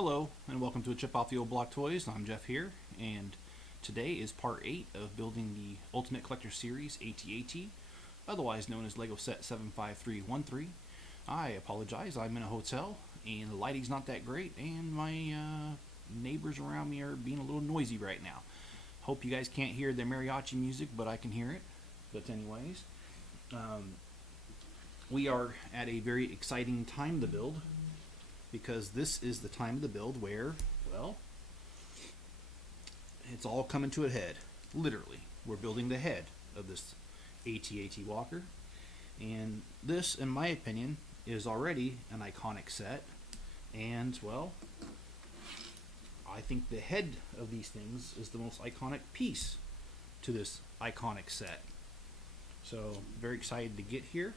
Hello, and welcome to a Chip Off the Old Block Toys. I'm Jeff here, and today is part 8 of building the Ultimate Collector Series AT-AT, otherwise known as LEGO Set 75313. I apologize, I'm in a hotel, and the lighting's not that great, and my neighbors around me are being a little noisy right now. Hope you guys can't hear the mariachi music, but I can hear it. But anyways, we are at a very exciting time to build, because this is the time of the build where, well, it's all coming to a head. Literally, we're building the head of this AT-AT walker, and this, in my opinion, is already an iconic set. And well, I think the head of these things is the most iconic piece to this iconic set. So very excited to get here,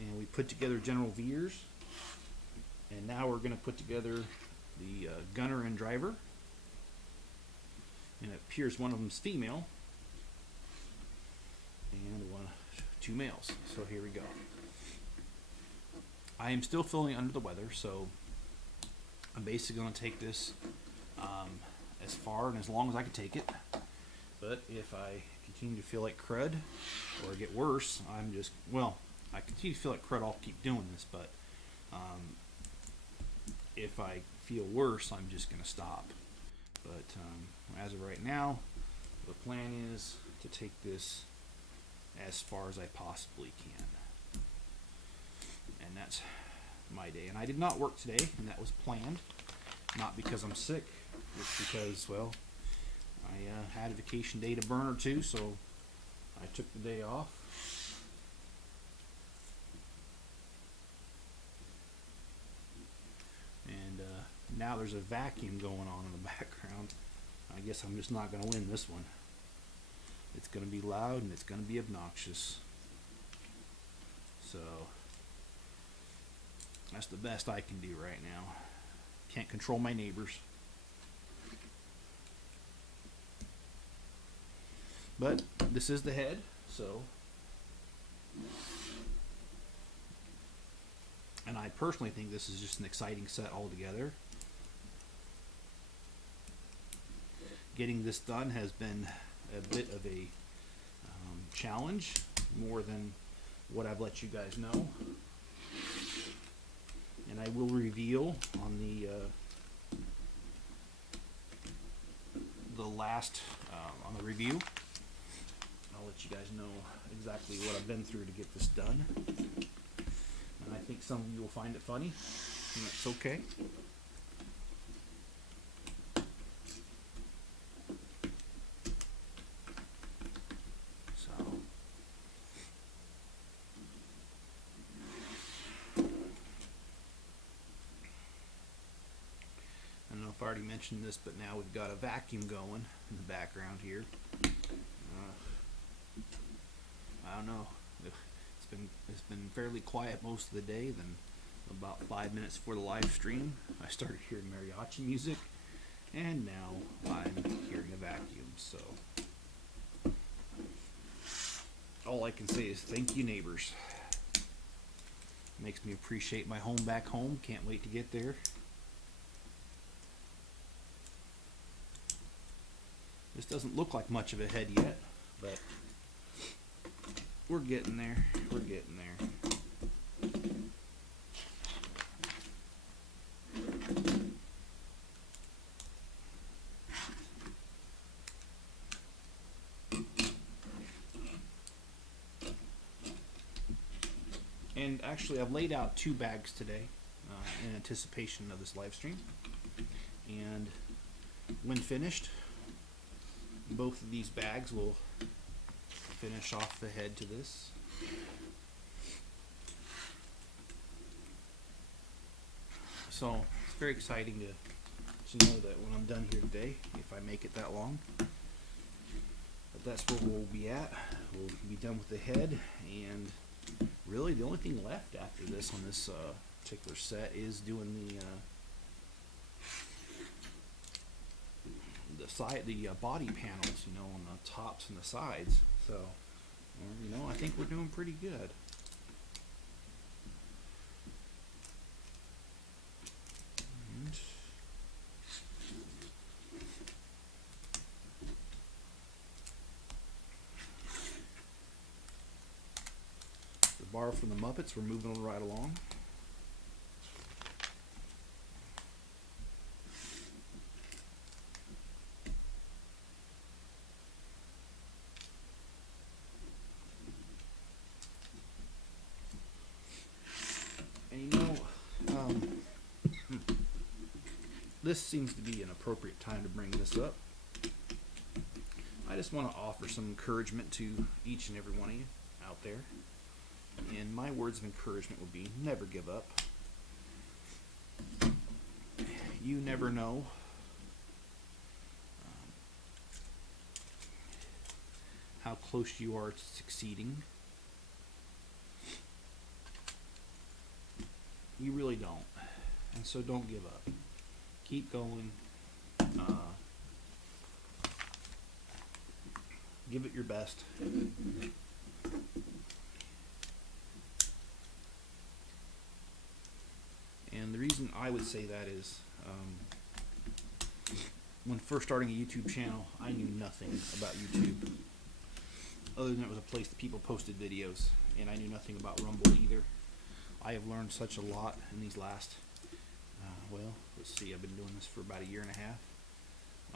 and we put together general veers. And now we're going to put together the gunner and driver. And it appears one of them's female. And two males. So here we go. I am still feeling under the weather, so I'm basically going to take this as far and as long as I can take it. But if I continue to feel like crud, or get worse, I'm just, well, I continue to feel like crud, I'll keep doing this, but if I feel worse, I'm just going to stop. But as of right now, the plan is to take this as far as I possibly can. And that's my day. And I did not work today, and that was planned. Not because I'm sick, just because, well, I had a vacation day to burn or two, so I took the day off. And now there's a vacuum going on in the background. I guess I'm just not going to win this one. It's going to be loud and it's going to be obnoxious. So that's the best I can do right now. Can't control my neighbors. But this is the head, so. And I personally think this is just an exciting set altogether. Getting this done has been a bit of a challenge, more than what I've let you guys know. And I will reveal on the last on the review. I'll let you guys know exactly what I've been through to get this done. And I think some of you will find it funny, and that's okay. So, I don't know if I already mentioned this, but now we've got a vacuum going in the background here. I don't know. It's been fairly quiet most of the day. Then about 5 minutes before the live stream, I started hearing mariachi music, and now I'm hearing a vacuum. So all I can say is thank you, neighbors. Makes me appreciate my home back home. Can't wait to get there. This doesn't look like much of a head yet, but we're getting there. We're getting there. And actually, I've laid out 2 bags today in anticipation of this live stream. And when finished, both of these bags will finish off the head to this. So it's very exciting to know that when I'm done here today, if I make it that long, but that's where we'll be at. We'll be done with the head, and really the only thing left after this on this particular set is doing the body panels, you know, on the tops and the sides. So, you know, I think we're doing pretty good. And far from the Muppets. We're moving right along. And you know, this seems to be an appropriate time to bring this up. I just want to offer some encouragement to each and every one of you out there. And my words of encouragement would be, never give up. You never know how close you are to succeeding. You really don't. And so don't give up. Keep going. Give it your best. And the reason I would say that is, when first starting a YouTube channel, I knew nothing about YouTube, other than it was a place that people posted videos, and I knew nothing about Rumble either. I have learned such a lot in these last, well, let's see, I've been doing this for about a year and a half.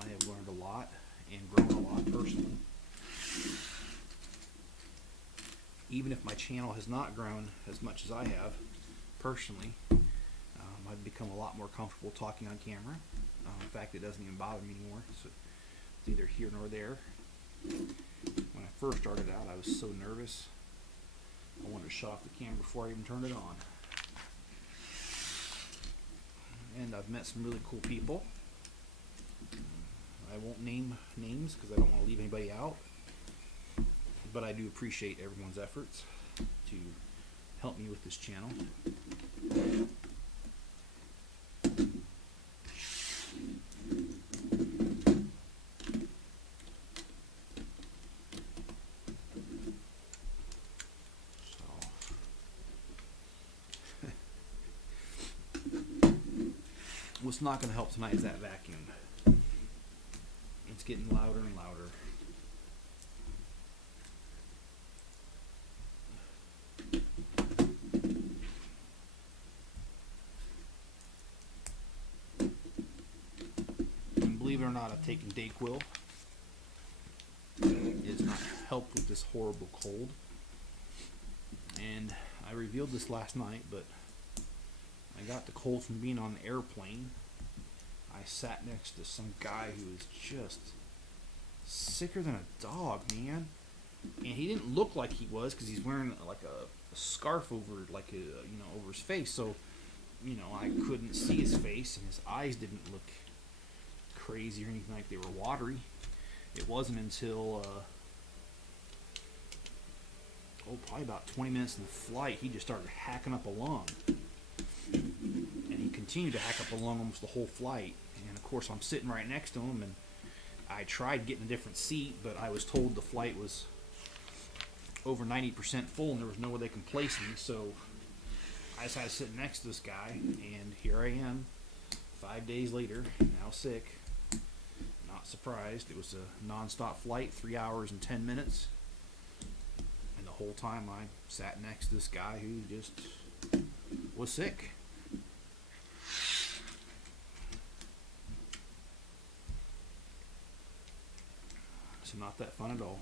I have learned a lot and grown a lot personally. Even if my channel has not grown as much as I have personally, I've become a lot more comfortable talking on camera. In fact, it doesn't even bother me anymore, so it's neither here nor there. When I first started out, I was so nervous. I wanted to shut off the camera before I even turned it on. And I've met some really cool people. I won't name names because I don't want to leave anybody out. But I do appreciate everyone's efforts to help me with this channel. What's not going to help tonight is that vacuum. It's getting louder and louder. And believe it or not, I've taken Dayquil. It's not helped with this horrible cold. And I revealed this last night, but I got the cold from being on an airplane. I sat next to some guy who was just sicker than a dog, man. And he didn't look like he was because he's wearing like a scarf over, like a, you know, over his face. So, you know, I couldn't see his face, and his eyes didn't look crazy or anything like they were watery. It wasn't until probably about 20 minutes in the flight, he just started hacking up a lung. And he continued to hack up a lung almost the whole flight. And of course I'm sitting right next to him, and I tried getting a different seat, but I was told the flight was over 90% full and there was nowhere they can place me. So I decided to sit next to this guy, and here I am 5 days later, now sick. Not surprised. It was a non-stop flight, 3 hours and 10 minutes. And the whole time I sat next to this guy who just was sick. So not that fun at all.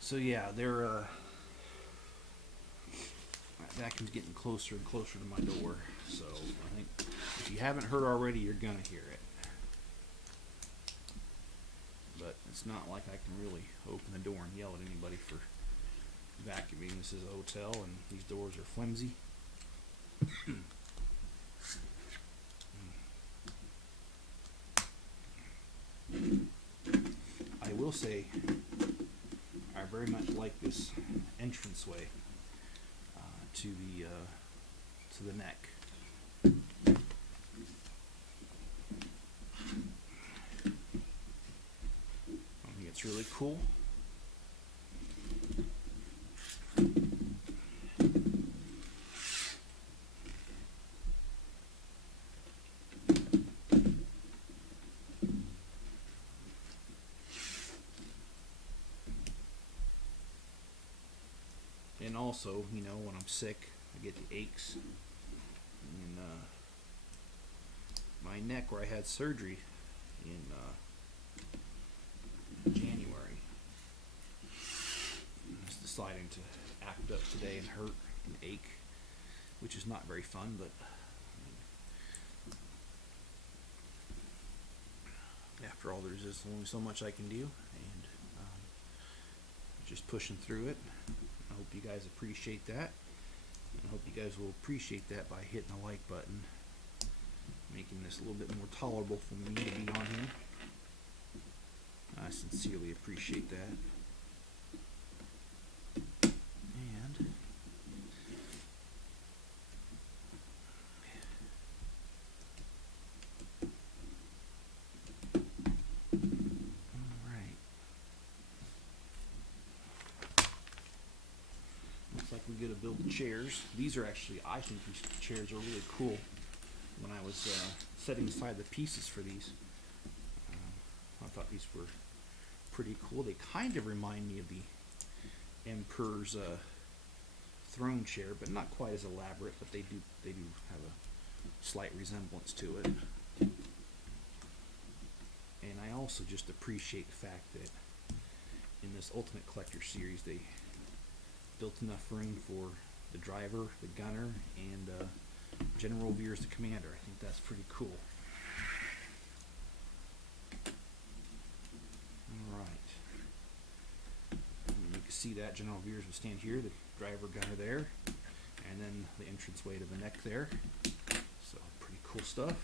So yeah, that vacuum's getting closer and closer to my door. So I think if you haven't heard already, you're gonna hear it. But it's not like I can really open the door and yell at anybody for vacuuming. This is a hotel, and these doors are flimsy. will say I very much like this entranceway to the neck. I think it's really cool. And also, you know, when I'm sick, I get the aches in my neck where I had surgery in January. I was deciding to act up today and hurt and ache, which is not very fun, but after all, there's just only so much I can do, and just pushing through it. I hope you guys appreciate that. I hope you guys will appreciate that by hitting the like button, making this a little bit more tolerable for me to be on here. I sincerely appreciate that. And alright. Looks like we get to build the chairs. These are actually, I think these chairs are really cool. When I was setting aside the pieces for these, I thought these were pretty cool. They kind of remind me of the Emperor's throne chair, but not quite as elaborate. But they do have a slight resemblance to it. And I also just appreciate the fact that in this Ultimate Collector series, they built enough room for the driver, the gunner, and General Veers the commander. I think that's pretty cool. Alright. You can see that General Veers will stand here, the driver gunner there, and then the entranceway to the neck there. So pretty cool stuff.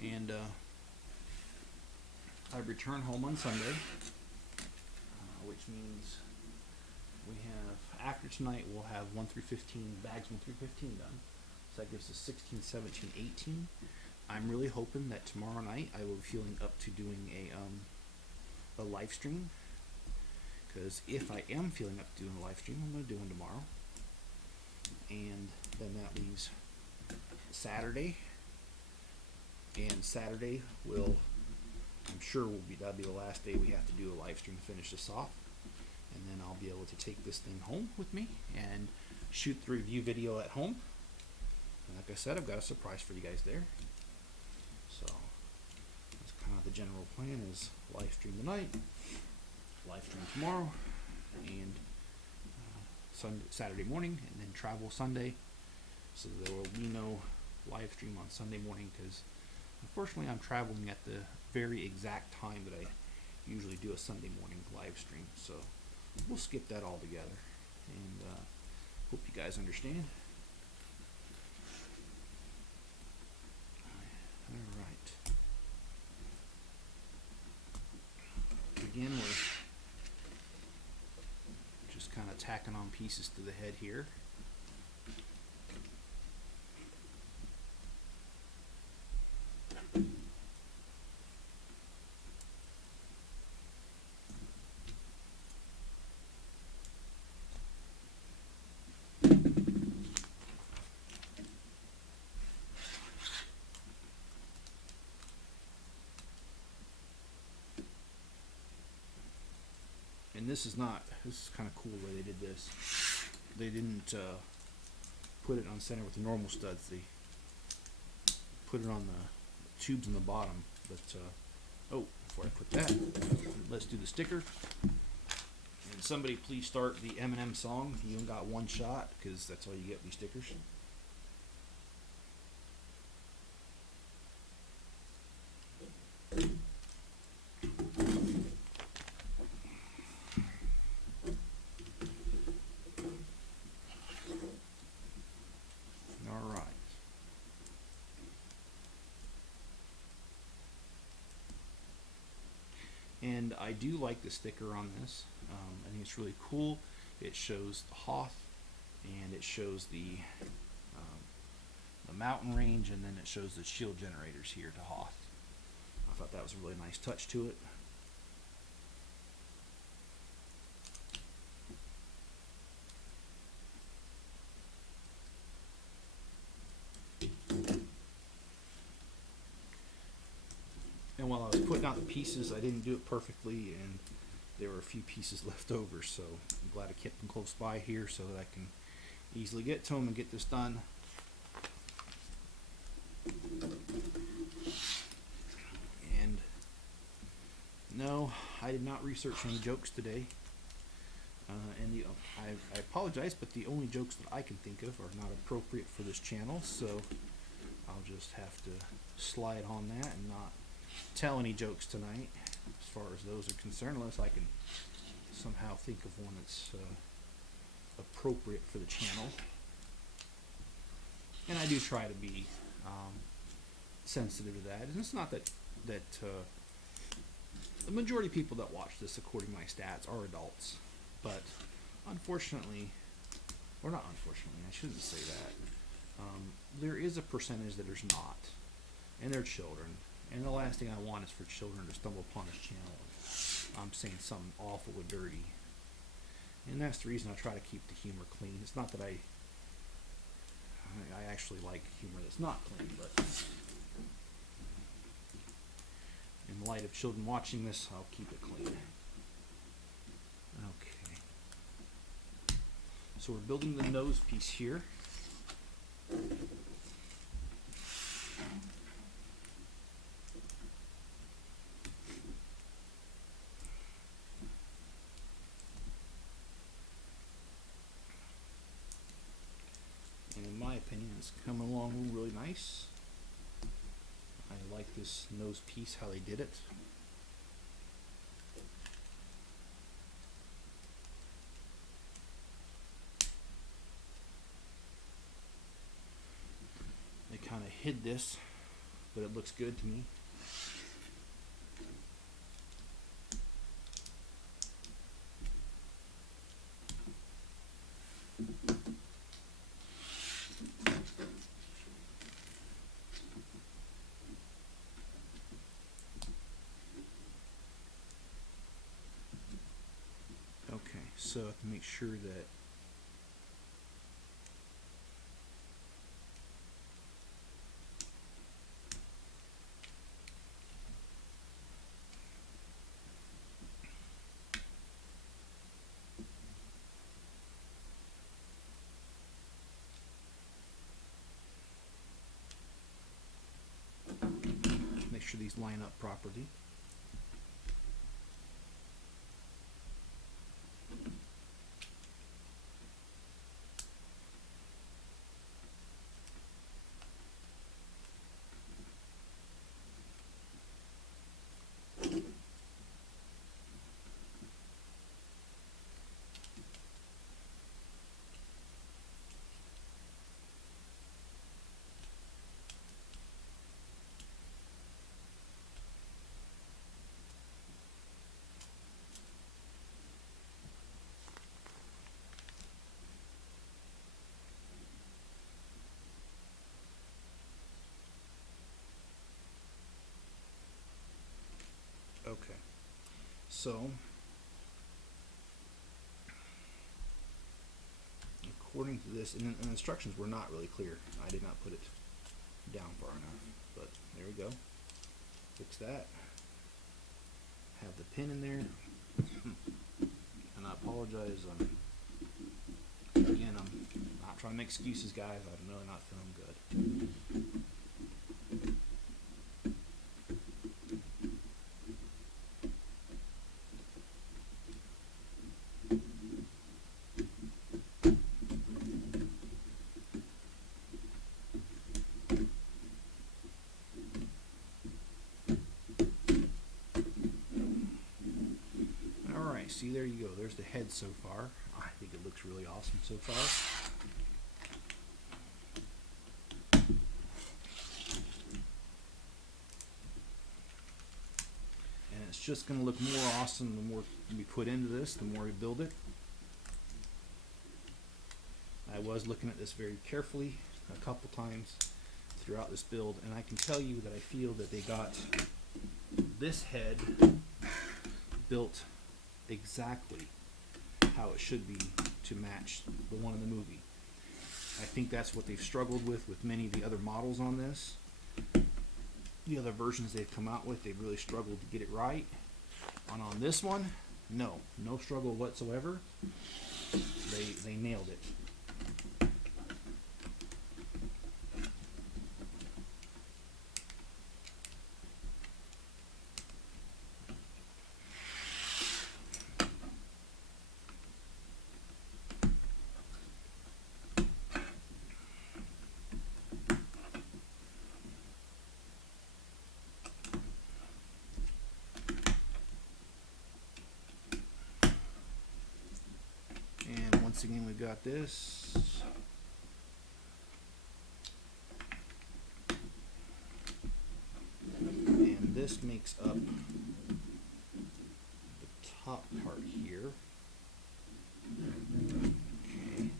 And I return home on Sunday, which means we have, after tonight, we'll have 1 through 15, bags 1 through 15 done. So that gives us 16, 17, 18. I'm really hoping that tomorrow night I will be feeling up to doing a live stream. Because if I am feeling up to doing a live stream, I'm going to do one tomorrow. And then that leaves Saturday. And Saturday will, I'm sure that'll be the last day we have to do a live stream to finish this off. And then I'll be able to take this thing home with me and shoot the review video at home. And like I said, I've got a surprise for you guys there. So that's kind of the general plan: is live stream tonight, live stream tomorrow, and Saturday morning, and then travel Sunday. So there will be no live stream on Sunday morning because unfortunately I'm traveling at the very exact time that I usually do a Sunday morning live stream. So we'll skip that altogether, and hope you guys understand. Alright. Again, we're just kind of tacking on pieces to the head here. And this is kind of cool the way they did this. They didn't put it on center with the normal studs. They put it on the tubes in the bottom. But, oh, before I put that, let's do the sticker. And somebody please start the Eminem song. You only got one shot, because that's all you get with these stickers. And I do like the sticker on this. I think it's really cool. It shows the Hoth, and it shows the mountain range, and then it shows the shield generators here to Hoth. I thought that was a really nice touch to it. And while I was putting out the pieces, I didn't do it perfectly, and there were a few pieces left over, so I'm glad I kept them close by here so that I can easily get to them and get this done. And no, I did not research any jokes today. I apologize, but the only jokes that I can think of are not appropriate for this channel, so I'll just have to slide on that and not tell any jokes tonight as far as those are concerned, unless I can somehow think of one that's appropriate for the channel. And I do try to be sensitive to that. And it's not that the majority of people that watch this, according to my stats, are adults. But unfortunately, or not unfortunately, I shouldn't say that. There is a percentage that is not, and they're children. And the last thing I want is for children to stumble upon this channel and I'm saying something awful or dirty. And that's the reason I try to keep the humor clean. It's not that I actually like humor that's not clean, but in light of children watching this, I'll keep it clean. Okay. So we're building the nose piece here. And in my opinion, it's coming along really nice. I like this nose piece, how they did it. They kind of hid this, but it looks good to me. Okay, so I have to make sure that these line up properly. Okay, so according to this, and the instructions were not really clear. I did not put it down far enough, but there we go. Fix that. Have the pin in there, and I apologize. Again, I'm not trying to make excuses, guys. I'm really not feeling good. See, there you go. There's the head so far. I think it looks really awesome so far. And it's just going to look more awesome the more we put into this, the more we build it. I was looking at this very carefully a couple times throughout this build, and I can tell you that I feel that they got this head built exactly how it should be to match the one in the movie. I think that's what they've struggled with many of the other models on this. The other versions they've come out with, they've really struggled to get it right. And on this one, no struggle whatsoever. They nailed it. Once again, we've got this. And this makes up the top part here. Okay.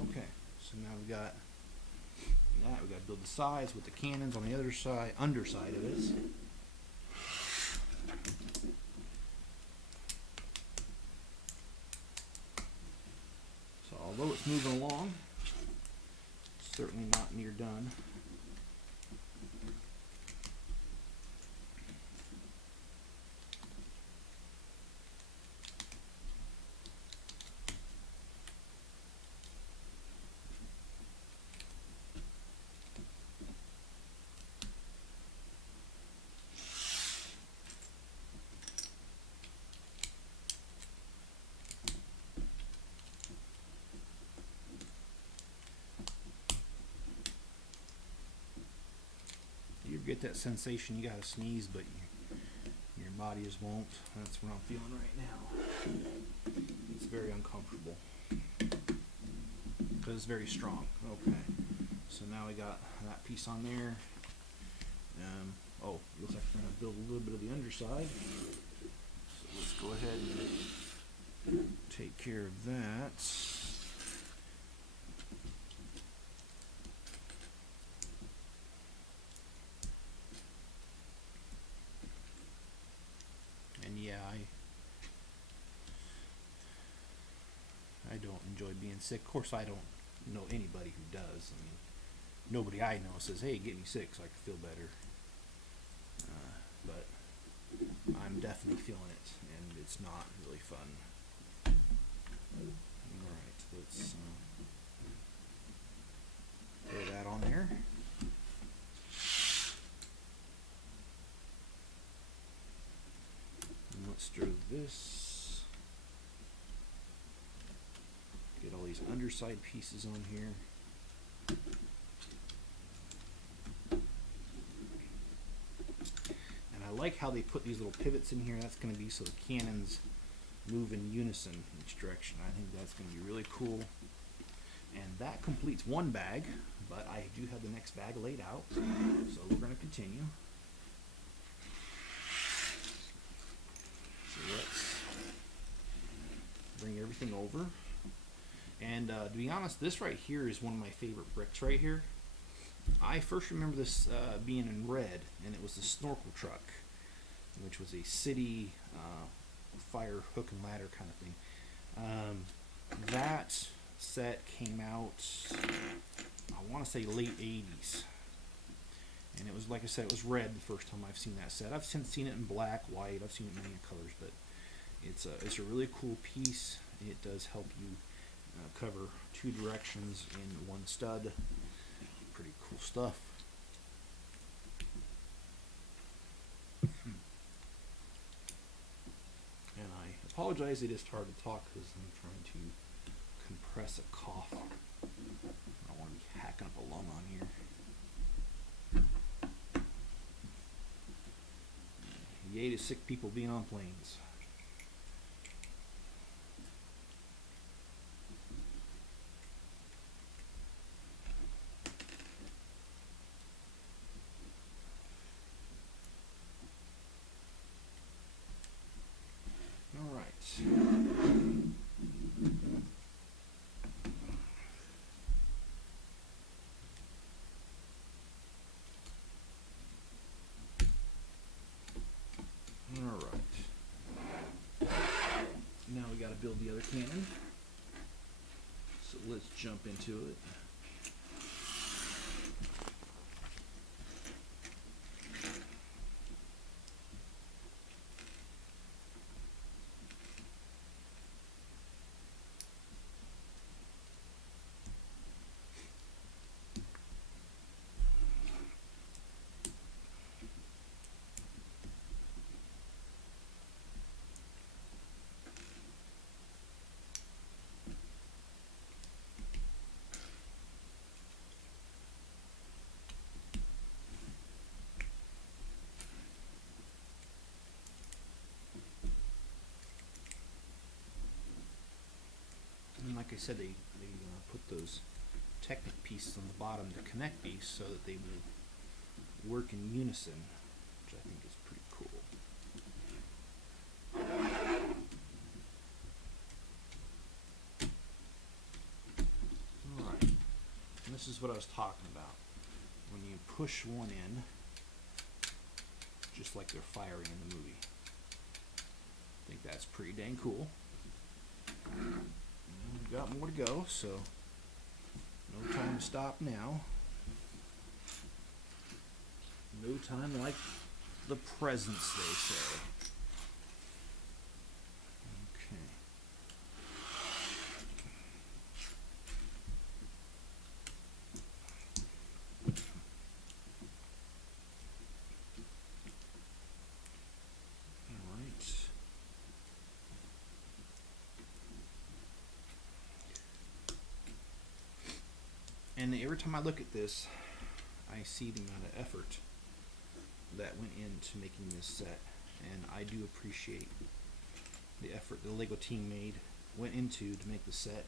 Okay, so now we got that. We got to build the sides with the cannons on the other side, underside of this. Although it's moving along, it's certainly not near done. You get that sensation you gotta sneeze, but your body just won't. That's what I'm feeling right now. It's very uncomfortable because it's very strong. Okay, so now we got that piece on there. Oh, looks like we're gonna build a little bit of the underside. So let's go ahead and take care of that. Yeah, I don't enjoy being sick. Of course, I don't know anybody who does. I mean, nobody I know says, "Hey, get me sick so I can feel better." But I'm definitely feeling it, and it's not really fun. All right, let's throw that on there. Let's do this. Get all these underside pieces on here. And I like how they put these little pivots in here. That's going to be so the cannons move in unison each direction. I think that's going to be really cool. And that completes one bag, but I do have the next bag laid out. So we're going to continue. Let's bring everything over. And to be honest, this right here is one of my favorite bricks right here. I first remember this being in red, and it was the Snorkel Truck, which was a city fire hook and ladder kind of thing. That set came out, I want to say late 80s. And it was, like I said, it was red the first time I've seen that set. I've seen it in black, white, I've seen it in many colors, but it's a really cool piece. It does help you cover two directions in one stud. Pretty cool stuff. And I apologize, it is hard to talk because I'm trying to compress a cough. I don't want to be hacking up a lung on here. Yay to sick people being on planes. to build the other cannon. So let's jump into it. And like I said, they put those Technic pieces on the bottom to connect these so that they will work in unison, which I think is pretty cool. Alright, and this is what I was talking about. When you push one in, just like they're firing in the movie. I think that's pretty dang cool. We've got more to go, so no time to stop now. No time like the presents, they say. Okay. All right. And every time I look at this, I see the amount of effort that went into making this set, and I do appreciate the effort the LEGO team went into to make the set.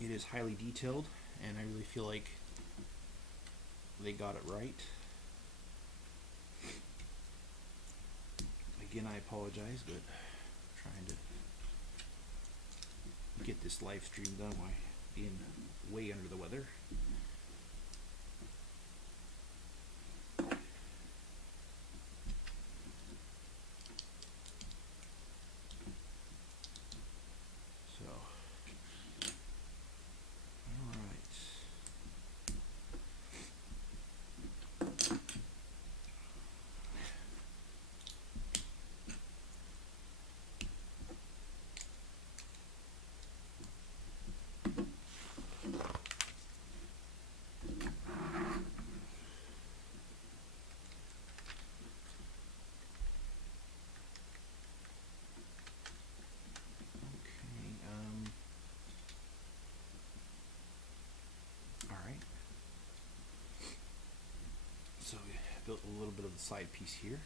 It is highly detailed, and I really feel like they got it right. Again, I apologize, but I'm trying to get this live stream done while being way under the weather. So, all right. Alright. So we built a little bit of the side piece here.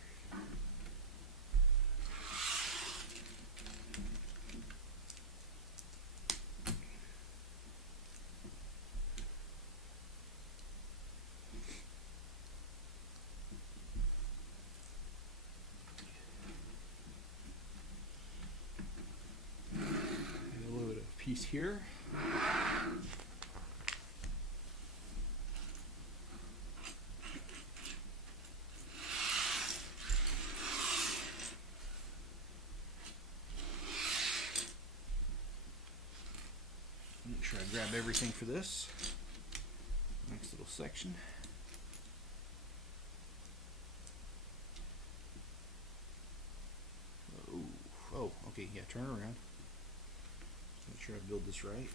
And a little bit of a piece here. Make sure I grab everything for this. Next little section. Oh, okay, yeah, turn around. Make sure I build this right.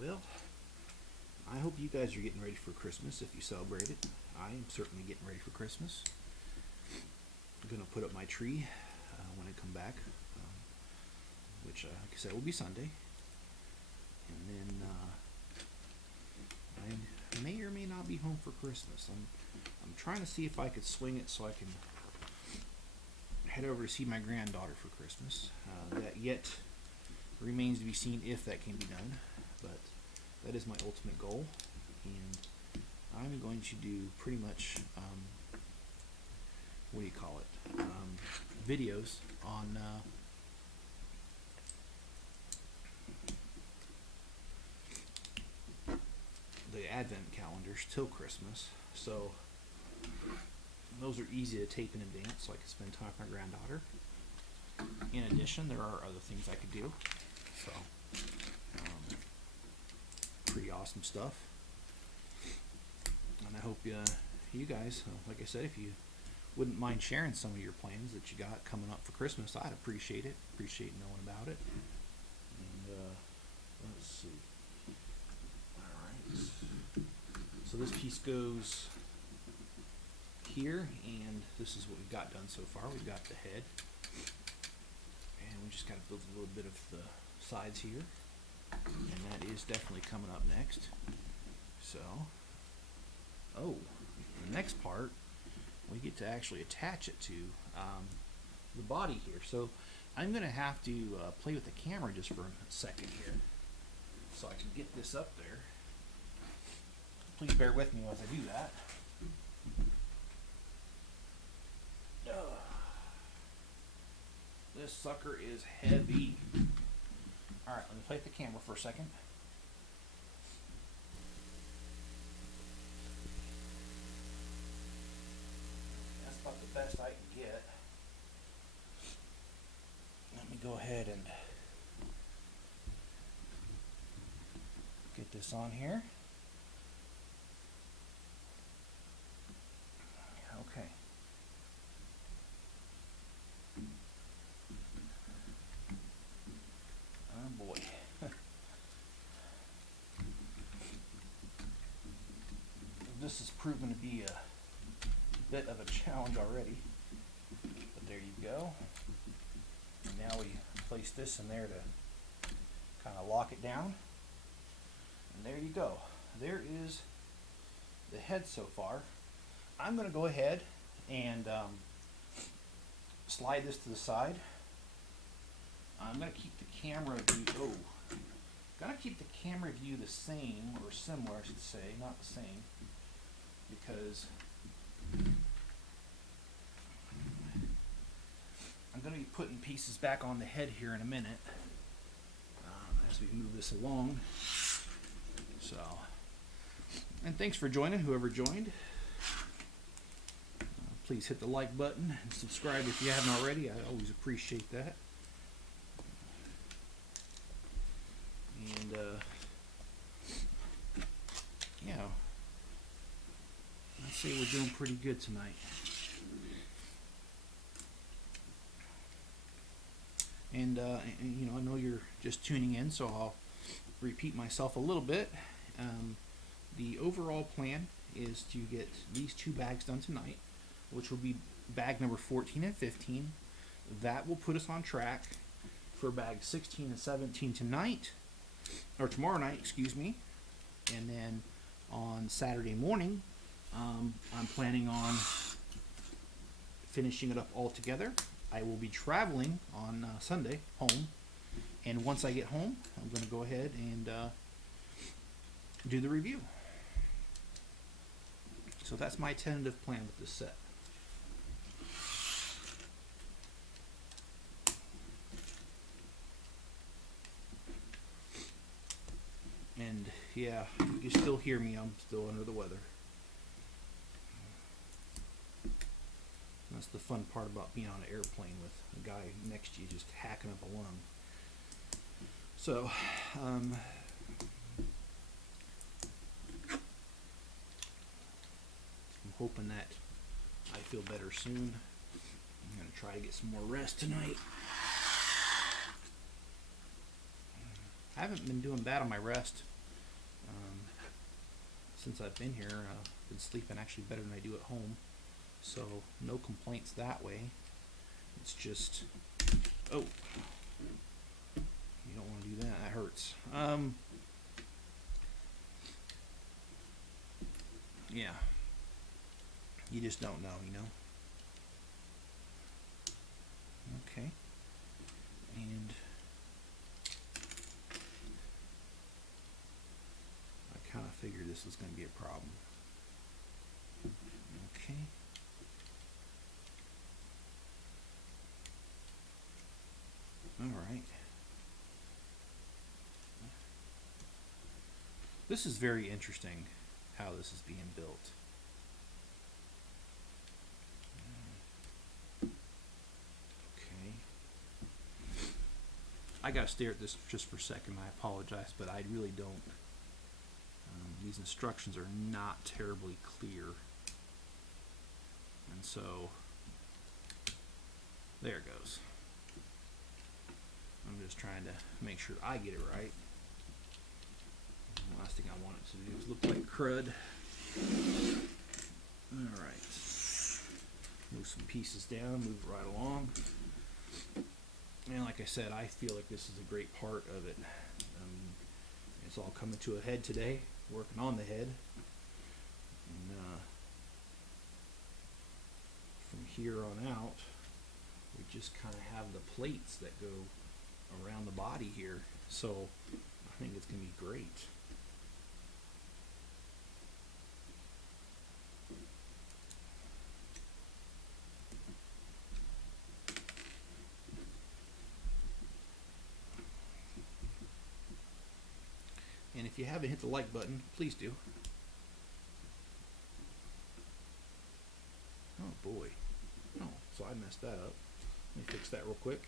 Well, I hope you guys are getting ready for Christmas if you celebrate it. I am certainly getting ready for Christmas. I'm going to put up my tree when I come back, which, like I said, will be Sunday. And then I may or may not be home for Christmas. I'm trying to see if I could swing it so I can head over to see my granddaughter for Christmas. That yet remains to be seen if that can be done, but that is my ultimate goal, and I'm going to do pretty much, what do you call it, videos on advent calendars till Christmas. So those are easy to tape in advance so I can spend time with my granddaughter. In addition, there are other things I could do. So, pretty awesome stuff. And I hope you guys, like I said, if you wouldn't mind sharing some of your plans that you got coming up for Christmas, I'd appreciate it. Appreciate knowing about it. And let's see. All right. So this piece goes here, and this is what we've got done so far. We've got the head, and we just got to build a little bit of the sides here, and that is definitely coming up next. So, the next part, we get to actually attach it to the body here. So I'm going to have to play with the camera just for a second here so I can get this up there. Please bear with me as I do that. This sucker is heavy. Alright, let me play with the camera for a second. That's about the best I can get. Let me go ahead and get this on here. Okay. Oh boy. This has proven to be a bit of a challenge already. But there you go. And now we place this in there to kind of lock it down. And there you go. There is the head so far. I'm going to go ahead and slide this to the side. I'm going to keep the camera view, gonna keep the camera view the same, or similar I should say, not the same, because I'm going to be putting pieces back on the head here in a minute as we move this along. So, and thanks for joining, whoever joined. Please hit the like button and subscribe if you haven't already. I always appreciate that. And yeah, I'd say we're doing pretty good tonight. And you know, I know you're just tuning in, so I'll repeat myself a little bit. The overall plan is to get these two bags done tonight, which will be bag number 14 and 15. That will put us on track for bag 16 and 17 tonight, or tomorrow night, excuse me. And then on Saturday morning, I'm planning on finishing it up all together. I will be traveling on Sunday home, and once I get home, I'm going to go ahead and do the review. So that's my tentative plan with this set. And yeah, you can still hear me. I'm still under the weather. That's the fun part about being on an airplane with a guy next to you just hacking up a lung. So, I'm hoping that I feel better soon. I'm going to try to get some more rest tonight. I haven't been doing bad on my rest since I've been here. I've been sleeping actually better than I do at home. So, no complaints that way. It's just, oh, you don't want to do that. That hurts. Yeah. You just don't know, you know. Okay. And I kind of figured this was going to be a problem. Okay. Alright. This is very interesting. how this is being built. Okay. I gotta stare at this just for a second. I apologize, but I really don't. These instructions are not terribly clear. And so, there it goes. I'm just trying to make sure I get it right. The last thing I want it to do is look like crud. Alright. Move some pieces down, move it right along. And like I said, I feel like this is a great part of it. It's all coming to a head today, working on the head. And from here on out, we just kind of have the plates that go around the body here. So I think it's going to be great. And if you haven't hit the like button, please do. Oh boy. Oh, so I messed that up. Let me fix that real quick.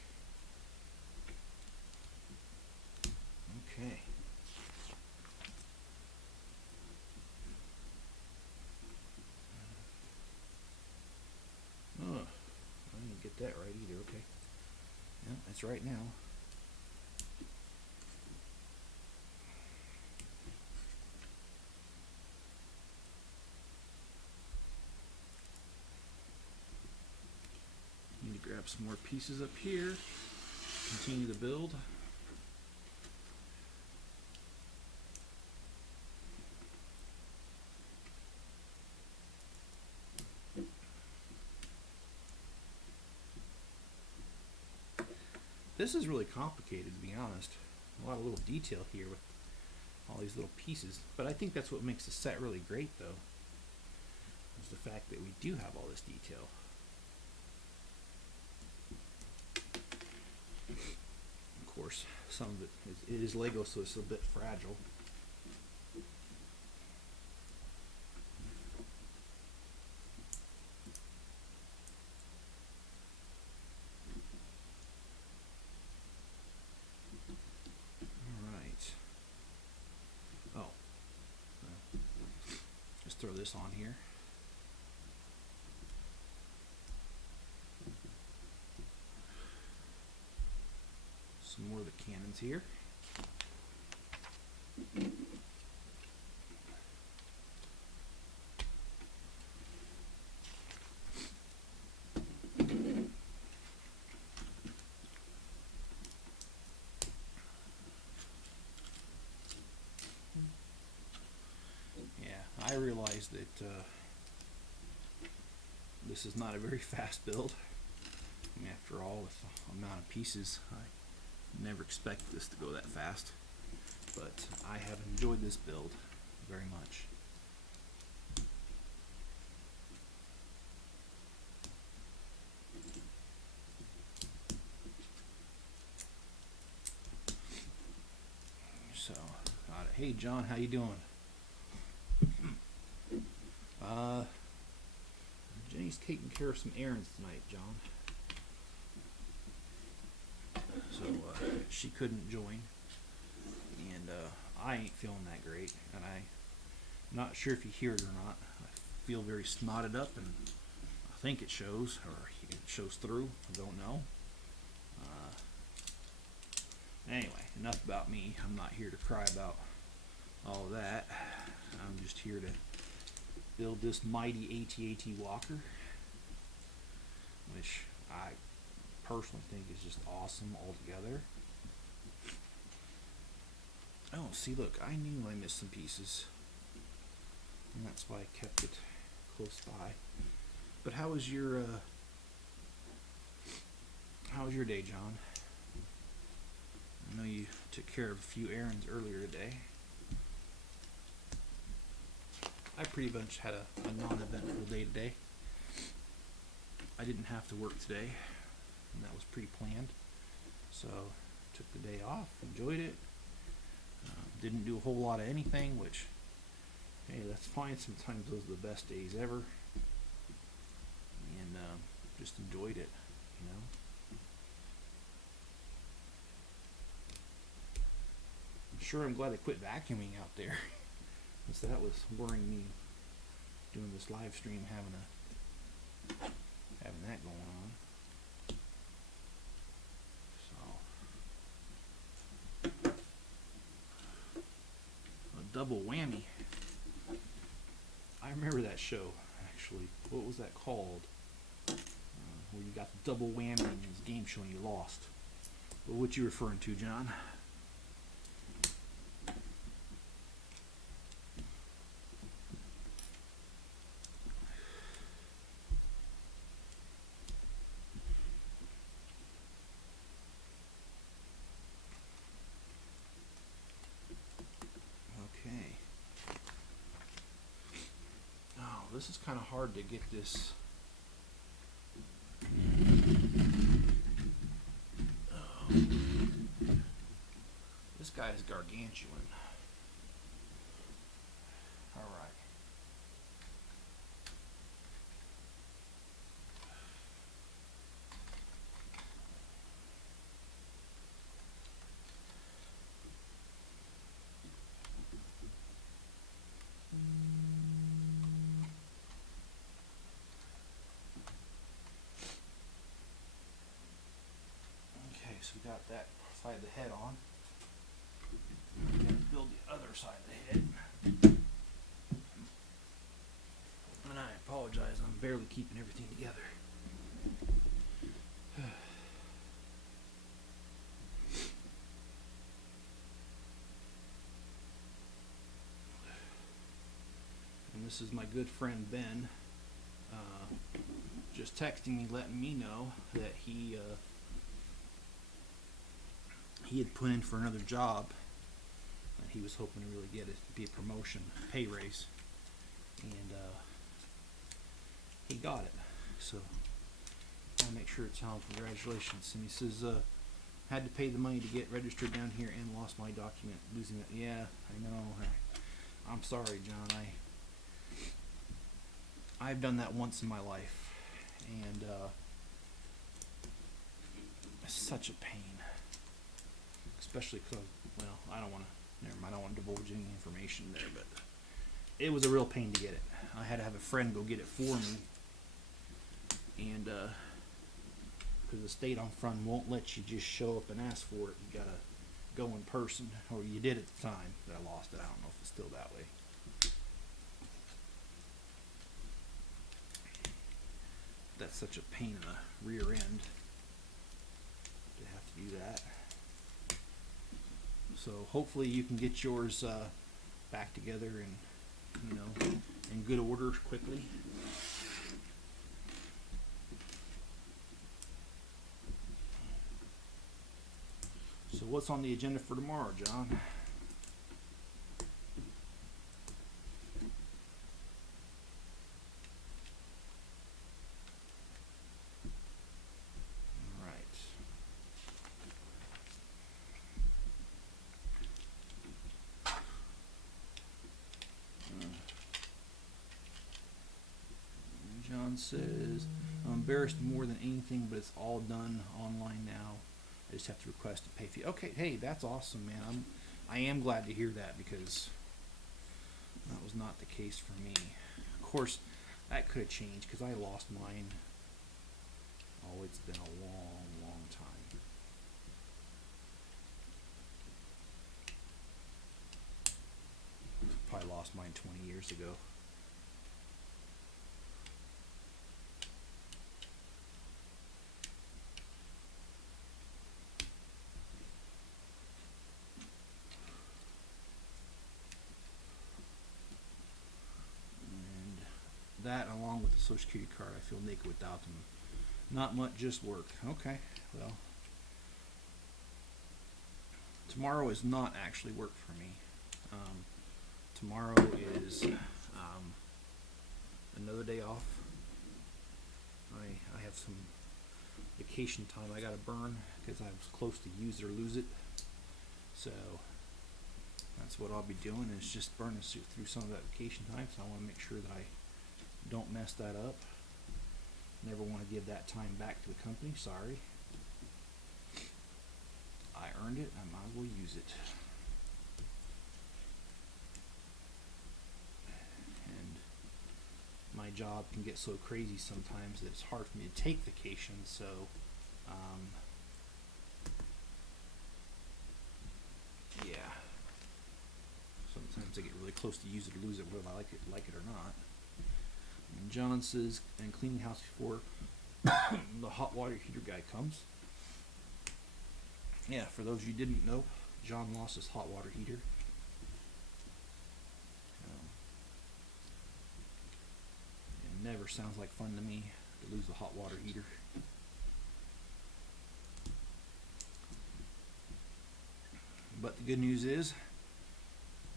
Okay. Oh, I didn't get that right either. Okay. Yeah, that's right now. Need to grab some more pieces up here. Continue the build. This is really complicated, to be honest. A lot of little detail here with all these little pieces. But I think that's what makes the set really great, though, is the fact that we do have all this detail. Of course, some of it is Lego, so it's a bit fragile. Throw this on here. Some more of the cannons here. I realize that this is not a very fast build. I mean, after all, with the amount of pieces, I never expected this to go that fast. But I have enjoyed this build very much. So, got it. Hey John, how you doing? Jenny's taking care of some errands tonight, John. So she couldn't join, and I ain't feeling that great, and I'm not sure if you hear it or not. I feel very snotted up, and I think it shows, or it shows through. I don't know. Anyway, enough about me. I'm not here to cry about all of that. I'm just here to build this mighty AT-AT walker, which I personally think is just awesome altogether. Oh, see, look, I knew I missed some pieces, and that's why I kept it close by. But how was your day, John? I know you took care of a few errands earlier today. I pretty much had a non-eventful day today. I didn't have to work today, and that was pre-planned. So, took the day off, enjoyed it. Didn't do a whole lot of anything, which Hey, that's fine. Sometimes those are the best days ever. And just enjoyed it, you know. Sure, I'm glad I quit vacuuming out there. Because that was worrying me doing this live stream, having that going on. So a double whammy. I remember that show actually. What was that called? Where you got the double whammy in this game show and you lost. But what you referring to, John? Okay. Oh, this is kind of hard to get this. Oh. This guy is gargantuan. All right. Okay, so we got that side of the head on. We're going to build the other side of the head. And I apologize, I'm barely keeping everything together. And this is my good friend Ben, just texting me, letting me know that he had put in for another job, and he was hoping to really get it, be a promotion, pay raise, and he got it. So I make sure to tell him congratulations. And he says, had to pay the money to get registered down here and lost my document, losing it. Yeah, I know. I'm sorry, John. I've done that once in my life, and it's such a pain. Especially because, well, I don't want to divulge any information there, but it was a real pain to get it. I had to have a friend go get it for me, and because the state on front won't let you just show up and ask for it. You gotta go in person, or you did at the time that I lost it. I don't know if it's still that way. That's such a pain in the rear end to have to do that. So hopefully you can get yours back together and, you know, in good order quickly. So what's on the agenda for tomorrow, John? Says, I'm embarrassed more than anything, but it's all done online now. I just have to request a pay fee. Okay, hey, that's awesome, man. I am glad to hear that, because that was not the case for me. Of course, that could have changed because I lost mine. Oh, it's been a long, long time. Probably lost mine 20 years ago. That, along with the Social Security card, I feel naked without them. Not much, just work. Okay, well, tomorrow is not actually work for me. Tomorrow is another day off. I have some vacation time I gotta burn because I was close to use it or lose it. So that's what I'll be doing, is just burning through some of that vacation time, so I want to make sure that I don't mess that up. Never want to give that time back to the company, sorry. I earned it, I might as well use it. And my job can get so crazy sometimes that it's hard for me to take vacations, so yeah. Sometimes I get really close to use it or lose it, whether I like it or not. And John says, and cleaning house before the hot water heater guy comes. Yeah, for those of you who didn't know, John lost his hot water heater. It never sounds like fun to me to lose the hot water heater. But the good news is,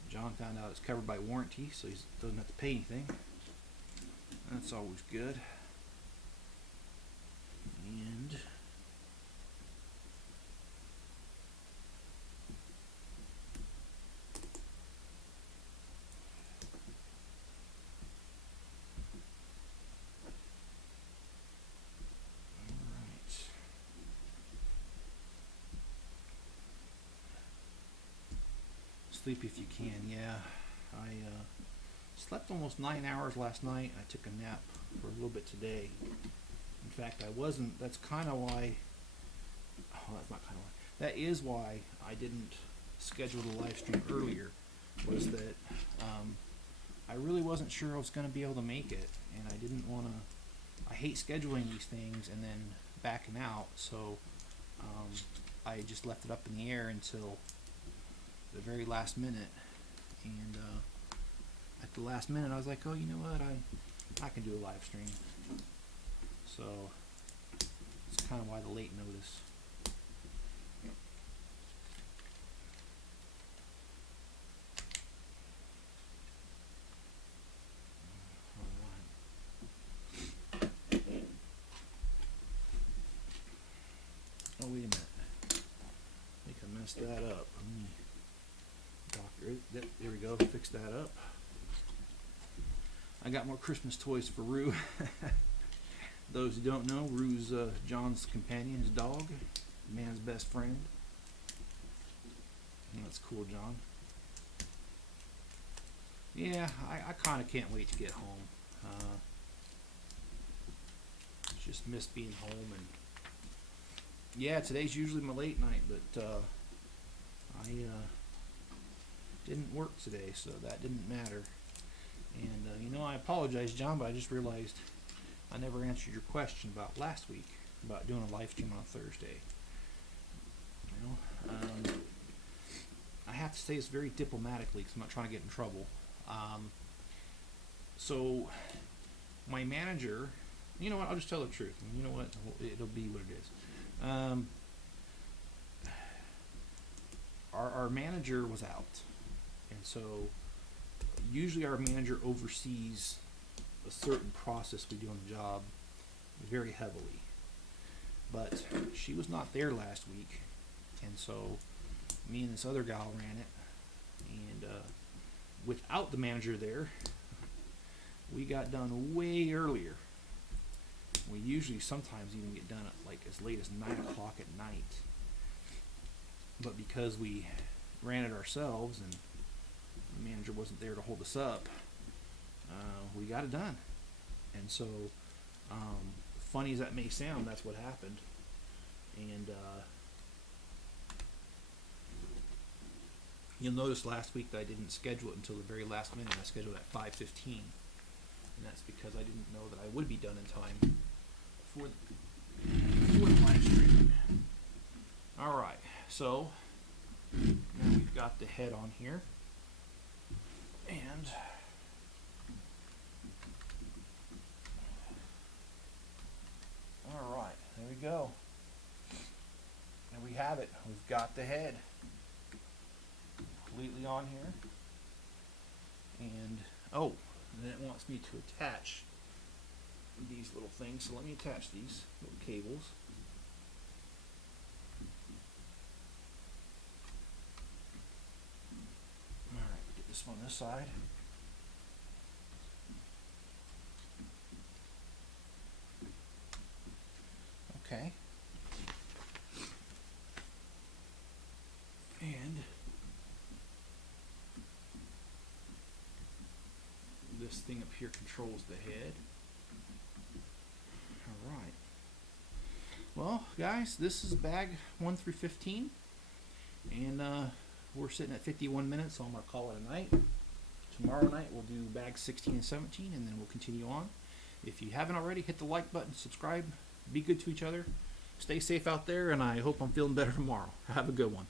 John found out it's covered by warranty, so he doesn't have to pay anything. That's always good. And alright. Sleep if you can, yeah. I slept almost 9 hours last night. I took a nap for a little bit today. In fact, I wasn't. That's kind of why. Oh, that's not kind of why. That is why I didn't schedule the live stream earlier. Was that I really wasn't sure I was going to be able to make it, and I didn't want to. I hate scheduling these things and then backing out, so I just left it up in the air until the very last minute. And at the last minute, I was like, oh, you know what? I can do a live stream. So it's kind of why the late notice. Oh, wait a minute. I think I messed that up. There we go. Fix that up. I got more Christmas toys for Rue. Those who don't know, Rue's John's companion, his dog, man's best friend. And that's cool, John. Yeah, I kind of can't wait to get home. Just miss being home, and yeah, today's usually my late night, but I didn't work today, so that didn't matter. And you know, I apologize, John, but I just realized I never answered your question about last week about doing a live stream on Thursday. You know, I have to say this very diplomatically because I'm not trying to get in trouble. So my manager, you know what? I'll just tell the truth. And you know what? It'll be what it is. Our manager was out, and so usually our manager oversees a certain process we do on the job very heavily, but she was not there last week, and so me and this other gal ran it, and without the manager there, we got done way earlier. We usually sometimes even get done at like as late as 9 o'clock at night, but because we ran it ourselves and the manager wasn't there to hold us up, we got it done. And so, funny as that may sound, that's what happened. And you'll notice last week that I didn't schedule it until the very last minute. I scheduled it at 5:15, and that's because I didn't know that I would be done in time for the live stream. All right, so now we've got the head on here, and all right, there we go. And we have it. We've got the head completely on here, and oh, and then it wants me to attach these little things. So let me attach these little cables. this one this side. Okay. And this thing up here controls the head. Alright. Well, guys, this is bag 1 through 15. And we're sitting at 51 minutes, so I'm going to call it a night. Tomorrow night we'll do bags 16 and 17, and then we'll continue on. If you haven't already, hit the like button, subscribe, be good to each other, stay safe out there, and I hope I'm feeling better tomorrow. Have a good one.